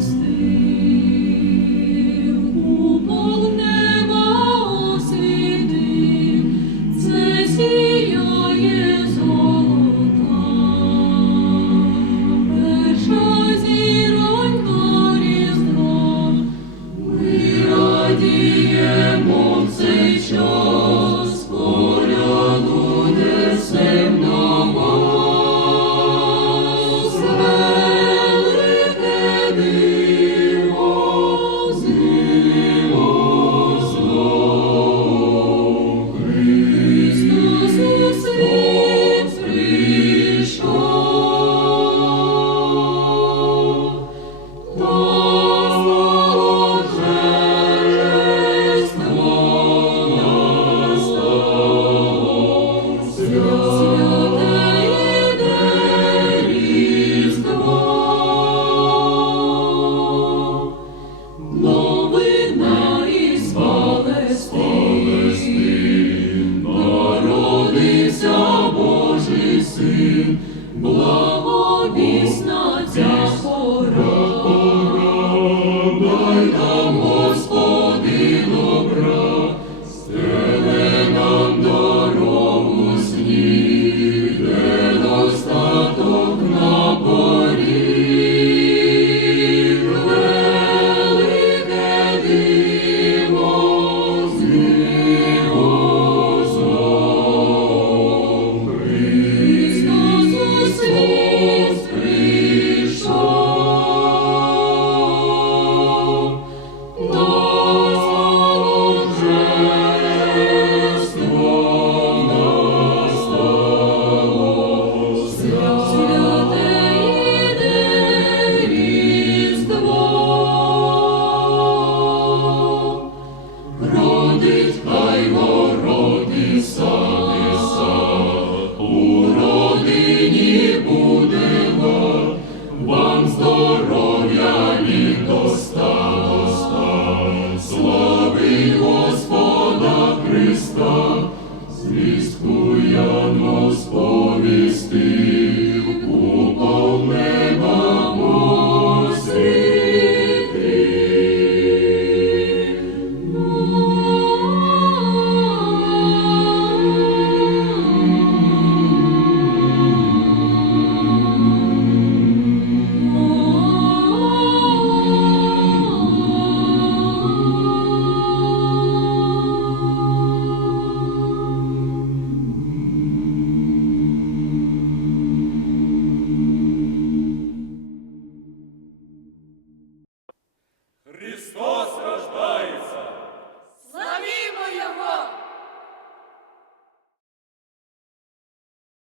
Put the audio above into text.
Wednesday. син,